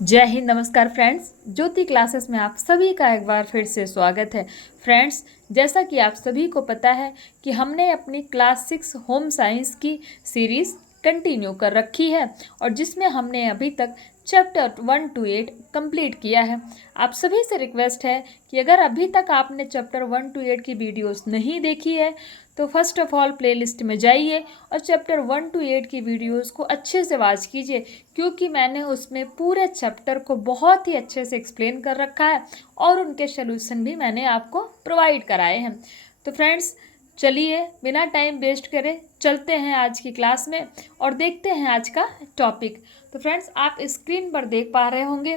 जय हिंद। नमस्कार फ्रेंड्स, ज्योति क्लासेस में आप सभी का एक बार फिर से स्वागत है। फ्रेंड्स, जैसा कि आप सभी को पता है कि हमने अपनी क्लास 6 होम साइंस की सीरीज़ कंटिन्यू कर रखी है और जिसमें हमने अभी तक चैप्टर 1 to 8 कंप्लीट किया है। आप सभी से रिक्वेस्ट है कि अगर अभी तक आपने चैप्टर 1 to 8 की वीडियोस नहीं देखी है तो फर्स्ट ऑफ ऑल प्लेलिस्ट में जाइए और चैप्टर 1 to 8 की वीडियोस को अच्छे से वॉच कीजिए, क्योंकि मैंने उसमें पूरे चैप्टर को बहुत ही अच्छे से एक्सप्लेन कर रखा है और उनके सलूशन भी मैंने आपको प्रोवाइड कराए हैं। तो फ्रेंड्स, चलिए बिना टाइम वेस्ट करे चलते हैं आज की क्लास में और देखते हैं आज का टॉपिक। तो फ्रेंड्स, आप स्क्रीन पर देख पा रहे होंगे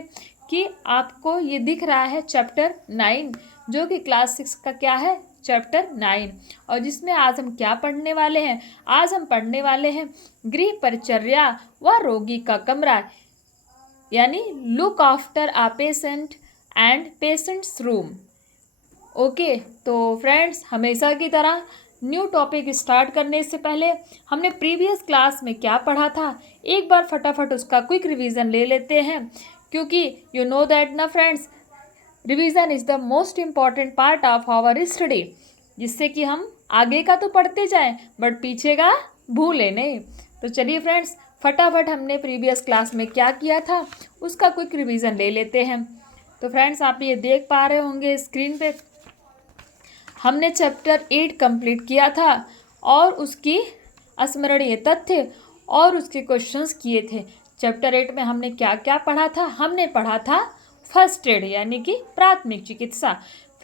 कि आपको ये दिख रहा है चैप्टर 9, जो कि क्लास 6 का क्या है, चैप्टर 9। और जिसमें आज हम क्या पढ़ने वाले हैं, आज हम पढ़ने वाले हैं गृह परिचर्या व रोगी का कमरा, यानी look after a patient and patient's room. Okay, तो फ्रेंड्स, हमेशा की तरह न्यू टॉपिक स्टार्ट करने से पहले हमने प्रीवियस क्लास में क्या पढ़ा था एक बार फटाफट उसका क्विक रिवीजन ले लेते हैं, क्योंकि यू नो दैट ना friends, revision is the most important part of our study, जिससे कि हम आगे का तो पढ़ते जाएं बट पीछे का भूलें नहीं। तो चलिए फ्रेंड्स, फटाफट हमने प्रीवियस क्लास में क्या किया था उसका क्विक रिवीजन ले लेते हैं। तो फ्रेंड्स, आप ये देख पा रहे होंगे स्क्रीन पे, हमने चैप्टर 8 कंप्लीट किया था और उसकी स्मरणीय तथ्य और उसके क्वेश्चंस किए थे। चैप्टर 8 में हमने क्या क्या पढ़ा था, हमने पढ़ा था फर्स्ट एड यानी कि प्राथमिक चिकित्सा।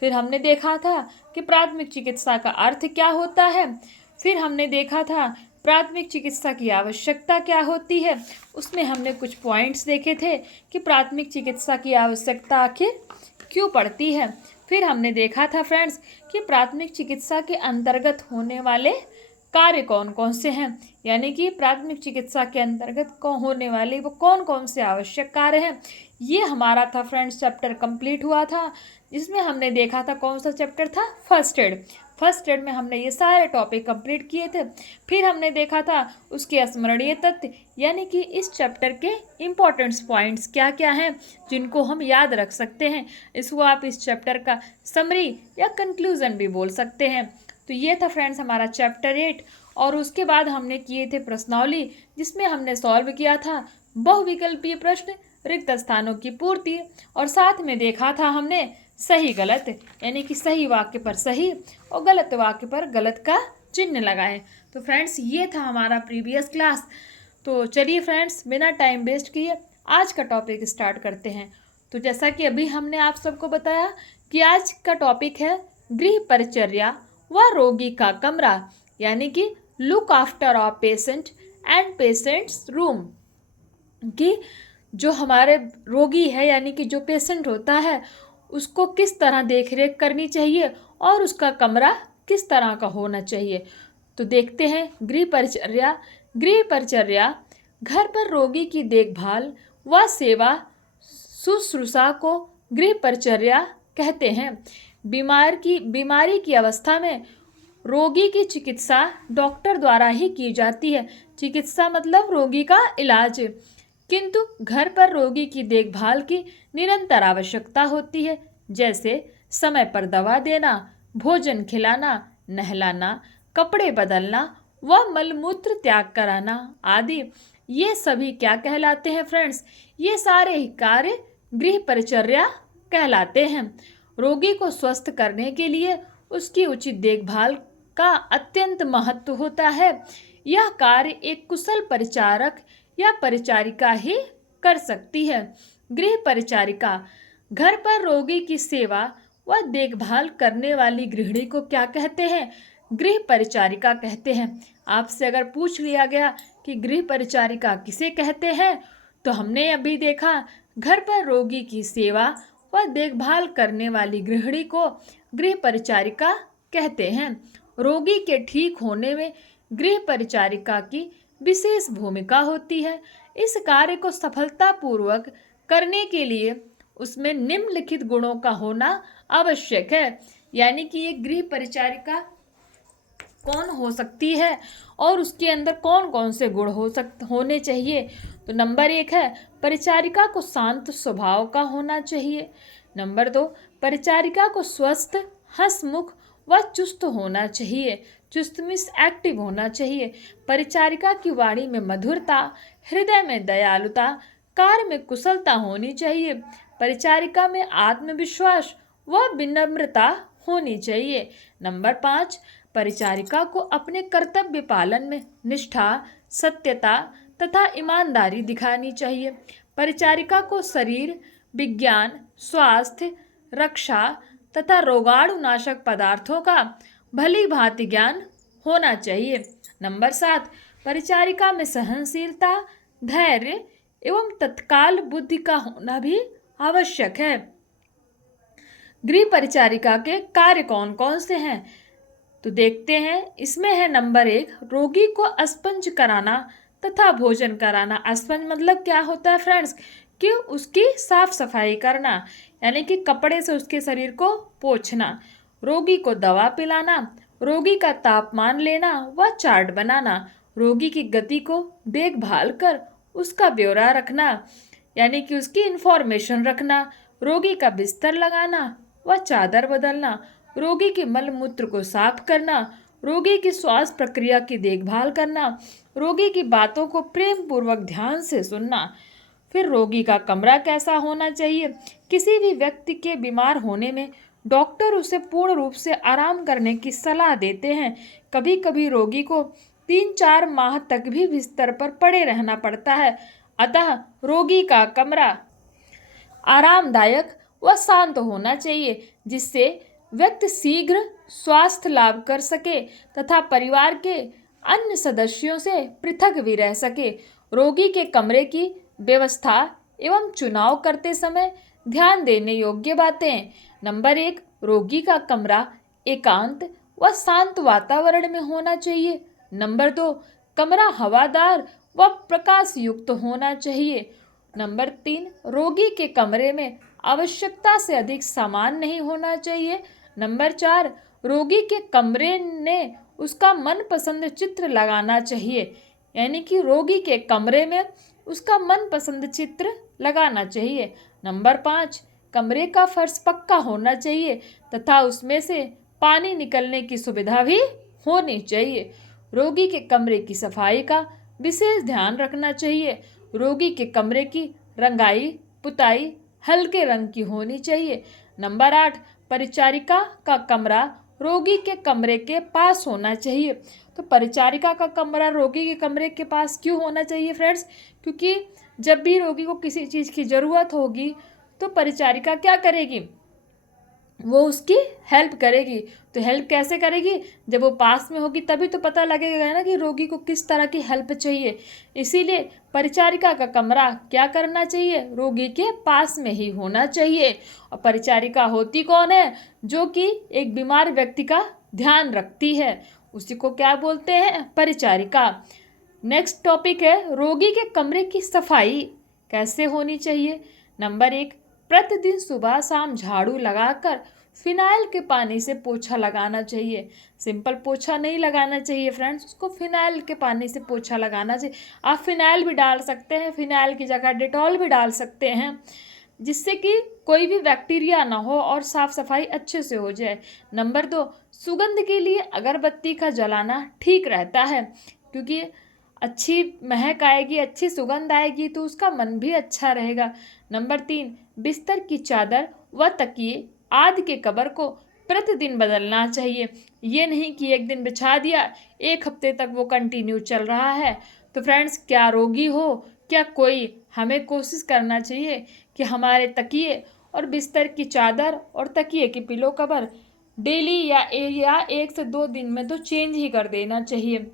फिर हमने देखा था कि प्राथमिक चिकित्सा का अर्थ क्या होता है। फिर हमने देखा था प्राथमिक चिकित्सा की आवश्यकता क्या होती है। उसमें हमने कुछ पॉइंट्स देखे थे कि प्राथमिक चिकित्सा की आवश्यकता आखिर क्यों पड़ती है। फिर हमने देखा था फ्रेंड्स कि प्राथमिक चिकित्सा के अंतर्गत होने वाले कार्य कौन कौन से हैं, यानी कि प्राथमिक चिकित्सा के अंतर्गत होने वाले वो कौन कौन से आवश्यक कार्य हैं। ये हमारा था फ्रेंड्स चैप्टर कंप्लीट हुआ था, जिसमें हमने देखा था कौन सा चैप्टर था, फर्स्ट एड। फर्स्ट एड में हमने ये सारे टॉपिक कंप्लीट किए थे। फिर हमने देखा था उसके स्मरणीय तथ्य, यानी कि इस चैप्टर के इम्पोर्टेंट्स पॉइंट्स क्या क्या हैं जिनको हम याद रख सकते हैं। इसको आप इस चैप्टर का समरी या कंक्लूजन भी बोल सकते हैं। तो ये था फ्रेंड्स हमारा चैप्टर 8। और उसके बाद हमने किए थे प्रश्नावली, जिसमें हमने सॉल्व किया था बहुविकल्पीय प्रश्न, रिक्त स्थानों की पूर्ति, और साथ में देखा था हमने सही गलत, यानी कि सही वाक्य पर सही और गलत वाक्य पर गलत का चिन्ह लगाए। तो फ्रेंड्स, ये था हमारा प्रीवियस क्लास। तो चलिए फ्रेंड्स, बिना टाइम वेस्ट किए आज का टॉपिक स्टार्ट करते हैं। तो जैसा कि अभी हमने आप सबको बताया कि आज का टॉपिक है गृह परिचर्या व रोगी का कमरा, यानी कि look after a patient and patient's room, कि जो हमारे रोगी है यानी कि जो पेशेंट होता है उसको किस तरह देख रेख करनी चाहिए और उसका कमरा किस तरह का होना चाहिए। तो देखते हैं गृह परिचर्या। गृह परिचर्या घर पर रोगी की देखभाल व सेवा शुश्रूषा को गृह परिचर्या कहते हैं। बीमारी की अवस्था में रोगी की चिकित्सा डॉक्टर द्वारा ही की जाती है। चिकित्सा मतलब रोगी का इलाज, किंतु घर पर रोगी की देखभाल की निरंतर आवश्यकता होती है, जैसे समय पर दवा देना, भोजन खिलाना, नहलाना, कपड़े बदलना व मलमूत्र त्याग कराना आदि। ये सभी क्या कहलाते हैं फ्रेंड्स, ये सारे ही कार्य गृह परिचर्या कहलाते हैं। रोगी को स्वस्थ करने के लिए उसकी उचित देखभाल का अत्यंत महत्व होता है। यह कार्य एक कुशल परिचारक या परिचारिका ही कर सकती है। गृह परिचारिका घर पर रोगी की सेवा व देखभाल करने वाली गृहिणी को क्या कहते हैं, गृह परिचारिका कहते हैं। आपसे अगर पूछ लिया गया कि गृह परिचारिका किसे कहते हैं, तो हमने अभी देखा घर पर रोगी की सेवा व देखभाल करने वाली गृहिणी को गृह परिचारिका कहते हैं। रोगी के ठीक होने में गृह परिचारिका की विशेष भूमिका होती है। इस कार्य को सफलतापूर्वक करने के लिए उसमें निम्नलिखित गुणों का होना आवश्यक है, यानी कि ये गृह परिचारिका कौन हो सकती है और उसके अंदर कौन कौन से गुण होने चाहिए। तो नंबर 1 है परिचारिका को शांत स्वभाव का होना चाहिए। नंबर 2, परिचारिका को स्वस्थ, हंसमुख व चुस्त होना चाहिए। चुस्त मीन्स एक्टिव होना चाहिए। परिचारिका की वाणी में मधुरता, हृदय में दयालुता, कार्य में कुशलता होनी चाहिए। परिचारिका में आत्मविश्वास व विनम्रता होनी चाहिए। नंबर 5, परिचारिका को अपने कर्तव्य पालन में निष्ठा, सत्यता तथा ईमानदारी दिखानी चाहिए। परिचारिका को शरीर विज्ञान, स्वास्थ्य, रक्षा तथा रोगाणुनाशक पदार्थों का भली भांति ज्ञान होना चाहिए। नंबर 7, परिचारिका में सहनशीलता, धैर्य एवं तत्काल बुद्धि का होना भी आवश्यक है। गृह परिचारिका के कार्य कौन कौन से हैं तो देखते हैं। इसमें है नंबर 1, रोगी को अस्पंज कराना तथा भोजन कराना। अस्पंज मतलब क्या होता है फ्रेंड्स कि उसकी साफ सफाई करना, यानी कि कपड़े से उसके शरीर को पोंछना। रोगी को दवा पिलाना, रोगी का तापमान लेना व चार्ट बनाना, रोगी की गति को देखभाल कर उसका ब्यौरा रखना, यानी कि उसकी इंफॉर्मेशन रखना, रोगी का बिस्तर लगाना व चादर बदलना, रोगी के मल मूत्र को साफ करना, रोगी की श्वास प्रक्रिया की देखभाल करना, रोगी की बातों को प्रेम पूर्वक ध्यान से सुनना। फिर रोगी का कमरा कैसा होना चाहिए। किसी भी व्यक्ति के बीमार होने में डॉक्टर उसे पूर्ण रूप से आराम करने की सलाह देते हैं। कभी कभी रोगी को 3-4 माह तक भी बिस्तर पर पड़े रहना पड़ता है। अतः रोगी का कमरा आरामदायक व शांत होना चाहिए, जिससे व्यक्ति शीघ्र स्वास्थ्य लाभ कर सके तथा परिवार के अन्य सदस्यों से पृथक भी रह सके। रोगी के कमरे की व्यवस्था एवं चुनाव करते समय ध्यान देने योग्य बातें। नंबर 1, रोगी का कमरा एकांत व शांत वातावरण में होना चाहिए। नंबर 2, कमरा हवादार व प्रकाश युक्त होना चाहिए। नंबर 3, रोगी के कमरे में आवश्यकता से अधिक सामान नहीं होना चाहिए। नंबर 4, रोगी के कमरे ने उसका मनपसंद चित्र लगाना चाहिए, यानी कि रोगी के कमरे में उसका मनपसंद चित्र लगाना चाहिए। नंबर 5, कमरे का फर्श पक्का होना चाहिए तथा उसमें से पानी निकलने की सुविधा भी होनी चाहिए। रोगी के कमरे की सफाई का विशेष ध्यान रखना चाहिए। रोगी के कमरे की रंगाई पुताई हल्के रंग की होनी चाहिए। नंबर 8, परिचारिका का कमरा रोगी के कमरे के पास होना चाहिए। तो परिचारिका का कमरा रोगी के कमरे के पास क्यों होना चाहिए फ्रेंड्स? क्योंकि जब भी रोगी को किसी चीज़ की ज़रूरत होगी तो परिचारिका क्या करेगी, वो उसकी हेल्प करेगी। तो हेल्प कैसे करेगी? जब वो पास में होगी तभी तो पता लगेगा ना कि रोगी को किस तरह की हेल्प चाहिए। इसीलिए परिचारिका का कमरा क्या करना चाहिए, रोगी के पास में ही होना चाहिए। और परिचारिका होती कौन है? जो कि एक बीमार व्यक्ति का ध्यान रखती है, उसी को क्या बोलते हैं? परिचारिका। नेक्स्ट टॉपिक है रोगी के कमरे की सफाई कैसे होनी चाहिए। नंबर 1, प्रतिदिन सुबह शाम झाड़ू लगाकर फिनाइल के पानी से पोछा लगाना चाहिए। सिंपल पोछा नहीं लगाना चाहिए फ्रेंड्स, उसको फिनाइल के पानी से पोछा लगाना चाहिए। आप फिनाइल भी डाल सकते हैं, फिनाइल की जगह डेटॉल भी डाल सकते हैं, जिससे कि कोई भी बैक्टीरिया ना हो और साफ सफाई अच्छे से हो जाए। नंबर 2, सुगंध के लिए अगरबत्ती का जलाना ठीक रहता है, क्योंकि अच्छी महक आएगी, अच्छी सुगंध आएगी तो उसका मन भी अच्छा रहेगा। नंबर 3, बिस्तर की चादर व तकिए आदि के कवर को प्रतिदिन बदलना चाहिए। ये नहीं कि एक दिन बिछा दिया, 1 हफ्ते तक वो कंटिन्यू चल रहा है। तो फ्रेंड्स, क्या रोगी हो क्या कोई, हमें कोशिश करना चाहिए कि हमारे तकिए और बिस्तर की चादर और तकिए की पिलो कवर डेली या 1 से 2 दिन में तो चेंज ही कर देना चाहिए।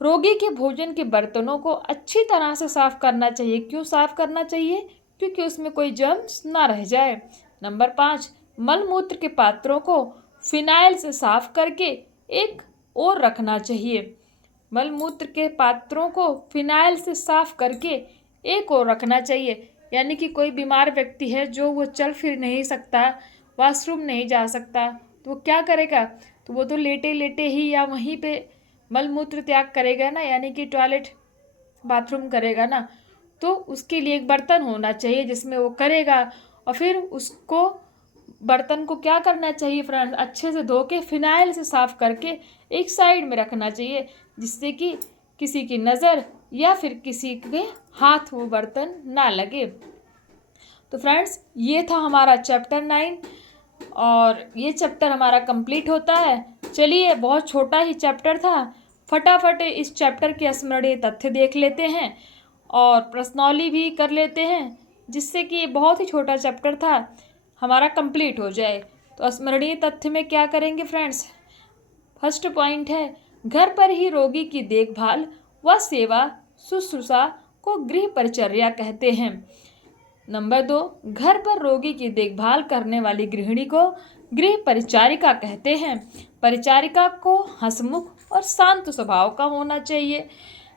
रोगी के भोजन के बर्तनों को अच्छी तरह से साफ करना चाहिए। क्यों साफ करना चाहिए? क्योंकि उसमें कोई जर्म्स ना रह जाए। नंबर 5, मलमूत्र के पात्रों को फिनाइल से साफ करके एक और रखना चाहिए। मलमूत्र के पात्रों को फिनाइल से साफ करके एक और रखना चाहिए, यानी कि कोई बीमार व्यक्ति है जो वो चल फिर नहीं सकता, वॉशरूम नहीं जा सकता, तो वो क्या करेगा? तो वो तो लेटे लेटे ही या वहीं पे मलमूत्र त्याग करेगा ना, यानी कि टॉयलेट बाथरूम करेगा ना। तो उसके लिए एक बर्तन होना चाहिए जिसमें वो करेगा। और फिर उसको बर्तन को क्या करना चाहिए फ्रेंड्स, अच्छे से धो के फिनाइल से साफ करके एक साइड में रखना चाहिए, जिससे कि किसी की नज़र या फिर किसी के हाथ वो बर्तन ना लगे। तो फ्रेंड्स ये था हमारा चैप्टर 9 और ये चैप्टर हमारा कंप्लीट होता है। चलिए, बहुत छोटा ही चैप्टर था, फटाफट इस चैप्टर के स्मरणीय तथ्य देख लेते हैं और प्रश्नौली भी कर लेते हैं, जिससे कि ये बहुत ही छोटा चैप्टर था हमारा कंप्लीट हो जाए। तो स्मरणीय तथ्य में क्या करेंगे फ्रेंड्स, फर्स्ट पॉइंट है घर पर ही रोगी की देखभाल व सेवा शुश्रूषा को गृह परिचर्या कहते हैं। नंबर 2, घर पर रोगी की देखभाल करने वाली गृहिणी को गृह परिचारिका कहते हैं। परिचारिका को हंसमुख और शांत स्वभाव का होना चाहिए।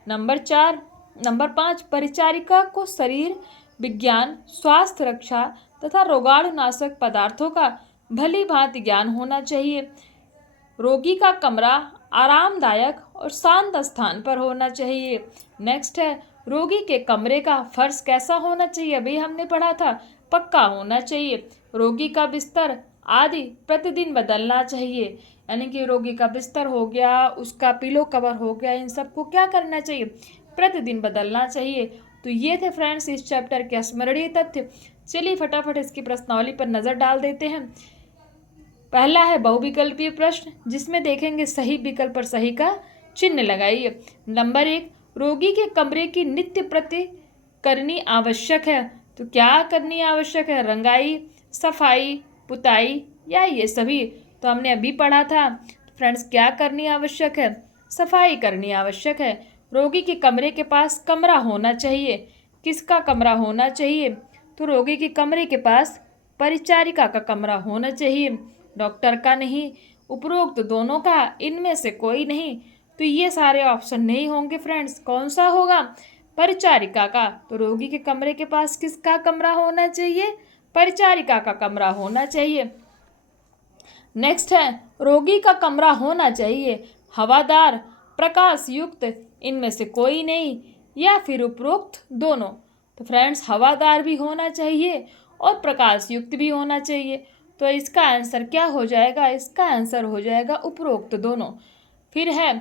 नंबर 5, परिचारिका को शरीर विज्ञान, स्वास्थ्य रक्षा तथा रोगाणुनाशक पदार्थों का भली भांति ज्ञान होना चाहिए। रोगी का कमरा आरामदायक और शांत स्थान पर होना चाहिए। नेक्स्ट है रोगी के कमरे का फर्श कैसा होना चाहिए, अभी हमने पढ़ा था, पक्का होना चाहिए। रोगी का बिस्तर आदि प्रतिदिन बदलना चाहिए, यानी कि रोगी का बिस्तर हो गया, उसका पिलो कवर हो गया, इन सबको क्या करना चाहिए, प्रतिदिन बदलना चाहिए। तो ये थे फ्रेंड्स इस चैप्टर के स्मरणीय तथ्य। चलिए फटाफट इसकी प्रश्नावली पर नज़र डाल देते हैं। पहला है बहुविकल्पीय प्रश्न, जिसमें देखेंगे सही विकल्प पर सही का चिन्ह लगाइए। नंबर 1, रोगी के कमरे की नित्य प्रति करनी आवश्यक है। तो क्या करनी आवश्यक है, रंगाई, सफाई, पुताई या ये सभी। तो हमने अभी पढ़ा था फ्रेंड्स, क्या करनी आवश्यक है, सफाई करनी आवश्यक है। रोगी के कमरे के पास कमरा होना चाहिए। किसका कमरा होना चाहिए, तो रोगी के कमरे के पास परिचारिका का कमरा होना चाहिए, डॉक्टर का नहीं, उपरोक्त दोनों का, इनमें से कोई नहीं। तो ये सारे ऑप्शन नहीं होंगे फ्रेंड्स, कौन सा होगा, परिचारिका का। तो रोगी के कमरे के पास किसका कमरा होना चाहिए, परिचारिका का कमरा होना चाहिए। नेक्स्ट है रोगी का कमरा होना चाहिए हवादार, प्रकाश युक्त, इनमें से कोई नहीं, या फिर उपरोक्त दोनों। तो फ्रेंड्स हवादार भी होना चाहिए और प्रकाश युक्त भी होना चाहिए। तो इसका आंसर क्या हो जाएगा, इसका आंसर हो जाएगा उपरोक्त दोनों। फिर है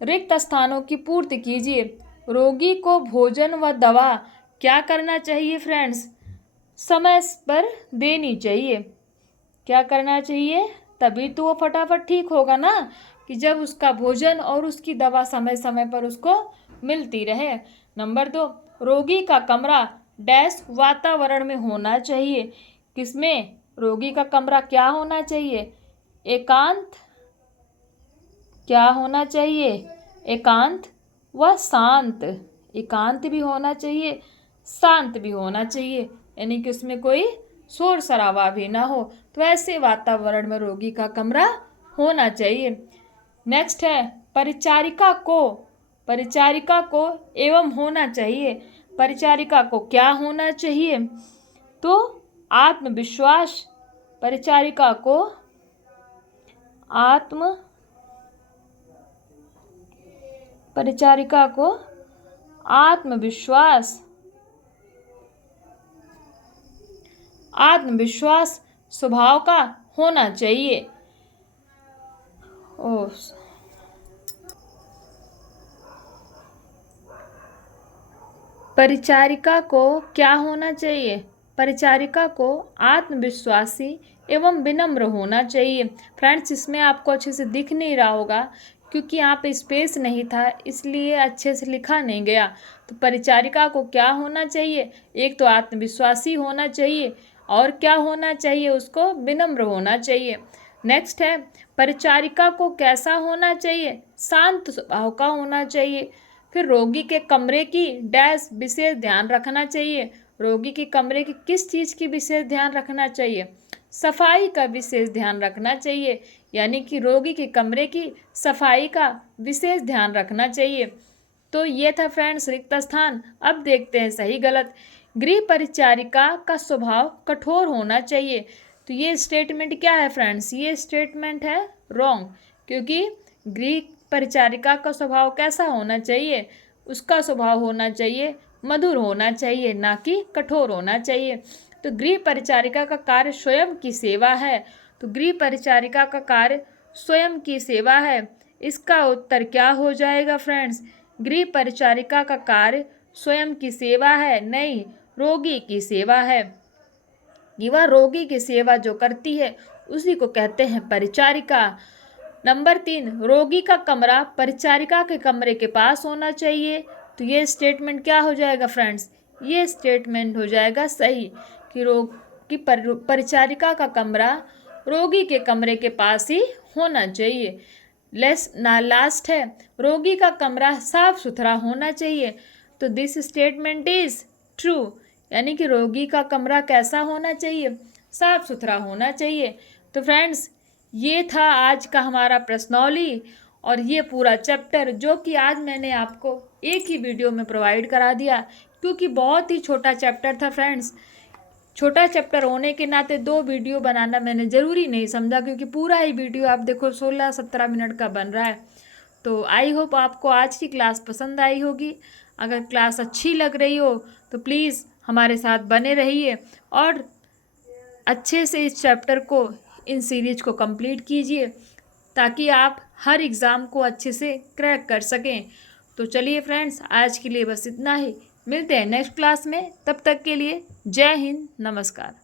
रिक्त स्थानों की पूर्ति कीजिए। रोगी को भोजन व दवा क्या करना चाहिए फ्रेंड्स, समय पर देनी चाहिए। क्या करना चाहिए, तभी तो वो फटाफट ठीक होगा ना, कि जब उसका भोजन और उसकी दवा समय समय पर उसको मिलती रहे। नंबर 2, रोगी का कमरा डैश वातावरण में होना चाहिए। किसमें, रोगी का कमरा क्या होना चाहिए, एकांत, क्या होना चाहिए, एकांत व शांत। एकांत भी होना चाहिए, शांत भी होना चाहिए, यानी कि उसमें कोई शोर शराबा भी ना हो। तो ऐसे वातावरण में रोगी का कमरा होना चाहिए। नेक्स्ट है परिचारिका को एवं होना चाहिए। परिचारिका को क्या होना चाहिए, तो आत्मविश्वास, परिचारिका को आत्मविश्वास स्वभाव का होना चाहिए। परिचारिका को क्या होना चाहिए, परिचारिका को आत्मविश्वासी एवं विनम्र होना चाहिए। फ्रेंड्स इसमें आपको अच्छे से दिख नहीं रहा होगा, क्योंकि यहाँ पे स्पेस नहीं था, इसलिए अच्छे से लिखा नहीं गया। तो परिचारिका को क्या होना चाहिए, एक तो आत्मविश्वासी होना चाहिए, और क्या होना चाहिए, उसको विनम्र होना चाहिए। नेक्स्ट है परिचारिका को कैसा होना चाहिए, शांत स्वभाव का होना चाहिए। फिर रोगी के कमरे की डैश विशेष ध्यान रखना चाहिए। रोगी के कमरे की किस चीज़ की विशेष ध्यान रखना चाहिए, सफाई का विशेष ध्यान रखना चाहिए, यानी कि रोगी के कमरे की सफाई का विशेष ध्यान रखना चाहिए। तो ये था फ्रेंड्स रिक्त स्थान। अब देखते हैं सही गलत। गृह परिचारिका का स्वभाव कठोर होना चाहिए। तो ये स्टेटमेंट क्या है फ्रेंड्स, ये स्टेटमेंट है रॉन्ग, क्योंकि गृह परिचारिका का स्वभाव कैसा होना चाहिए, उसका स्वभाव होना चाहिए मधुर होना चाहिए, ना कि कठोर होना चाहिए। तो गृह परिचारिका का कार्य स्वयं की सेवा है। तो गृह परिचारिका का कार्य स्वयं की सेवा है। इसका उत्तर क्या हो जाएगा फ्रेंड्स? गृह परिचारिका का कार्य स्वयं की सेवा है, नहीं, रोगी की सेवा है। कि वह रोगी की सेवा जो करती है उसी को कहते हैं परिचारिका। नंबर 3, रोगी का कमरा परिचारिका के कमरे के पास होना चाहिए। तो ये स्टेटमेंट क्या हो जाएगा फ्रेंड्स? ये स्टेटमेंट हो जाएगा सही कि परिचारिका का कमरा रोगी के कमरे के पास ही होना चाहिए। लास्ट है, रोगी का कमरा साफ सुथरा होना चाहिए। तो दिस स्टेटमेंट इज ट्रू, यानी कि रोगी का कमरा कैसा होना चाहिए? साफ सुथरा होना चाहिए। तो फ्रेंड्स, ये था आज का हमारा प्रश्नौली और ये पूरा चैप्टर जो कि आज मैंने आपको एक ही वीडियो में प्रोवाइड करा दिया, क्योंकि बहुत ही छोटा चैप्टर था फ्रेंड्स। छोटा चैप्टर होने के नाते 2 वीडियो बनाना मैंने ज़रूरी नहीं समझा, क्योंकि पूरा ही वीडियो आप देखो 16-17 मिनट का बन रहा है। तो आई होप आपको आज की क्लास पसंद आई होगी। अगर क्लास अच्छी लग रही हो तो प्लीज़ हमारे साथ बने रहिए और अच्छे से इस चैप्टर को, इन सीरीज को कंप्लीट कीजिए, ताकि आप हर एग्ज़ाम को अच्छे से क्रैक कर सकें। तो चलिए फ्रेंड्स, आज के लिए बस इतना ही। मिलते हैं नेक्स्ट क्लास में, तब तक के लिए जय हिंद, नमस्कार।